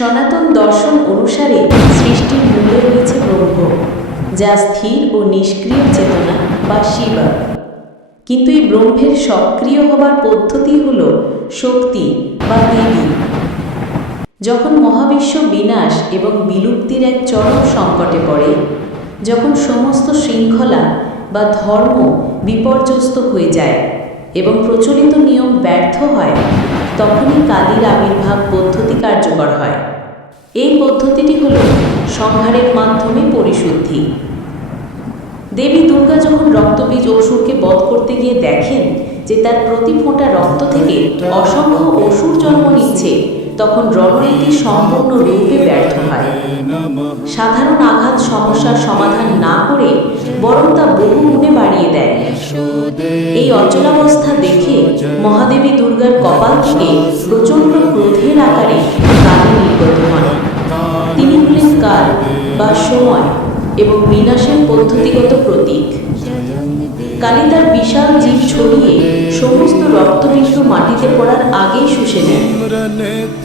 সনাতন দর্শন অনুসারে সৃষ্টির মূলে রয়েছে ব্রহ্ম, যা স্থির ও নিষ্ক্রিয় চেতনা বা শিবা। কিন্তু এই ব্রহ্মের সক্রিয় হবার পদ্ধতি হল শক্তি বা দেবী। যখন মহাবিশ্ব বিনাশ এবং বিলুপ্তির এক চরম সংকটে পড়ে, যখন সমস্ত শৃঙ্খলা বা ধর্ম বিপর্যস্ত হয়ে যায় এবং প্রচলিত নিয়ম ব্যর্থ হয়, তখনই কালীর আবির্ভাব পদ্ধতি কার্যকর হয়। এই পদ্ধতিটি হল সংহারের মাধ্যমে পরিশুদ্ধি। দেবী দুর্গা যখন রক্তবীজ অসুরকে বধ করতে গিয়ে দেখেন যে তার প্রতি ফোঁটা রক্ত থেকে অসংখ্য অসুর জন্ম নিচ্ছে, তখন রণনীতি সম্পূর্ণ রূপে ব্যর্থ হয়। সাধারণ আঘাত সমস্যার সমাধান না করে বরং তা বহু গুণে এই অচলাবস্থা দেখে মহাদেবী দুর্গার কপাল থেকে প্রচণ্ড ক্রোধের আকারে তিনি হলেন কাল বা সময় এবং বিনাশের পদ্ধতিগত প্রতীক। কালী তার বিশাল জীব ছড়িয়ে সমস্ত রক্তবিন্দু মাটিতে পড়ার আগেই শুষে নেন।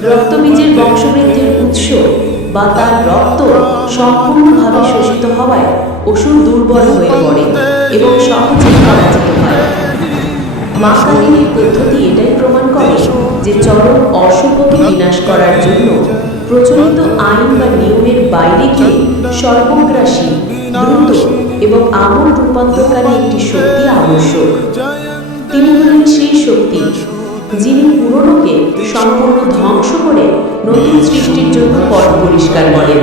রক্তবীজের বংশবৃদ্ধির উৎস বা তার রক্ত সম্পূর্ণভাবে শোষিত হওয়ায় অসুর দুর্বল হয়ে পড়ে। এবং সহজেই পরাজিত হয় মা কালীর পদ্ধতি এটাই প্রমাণ করে যে চরম অশুভকে বিনাশ করার জন্য প্রচলিত আইন বা নিয়মের বাইরে গিয়ে সর্বগ্রাসী, দ্রুত এবং আমূল রূপান্তরকারী একটি শক্তি আবশ্যক। তিনি হলেন সেই শক্তি যিনি পুরনোকে সম্পূর্ণ ধ্বংস করে নতুন সৃষ্টির জন্য পথ পরিষ্কার করেন।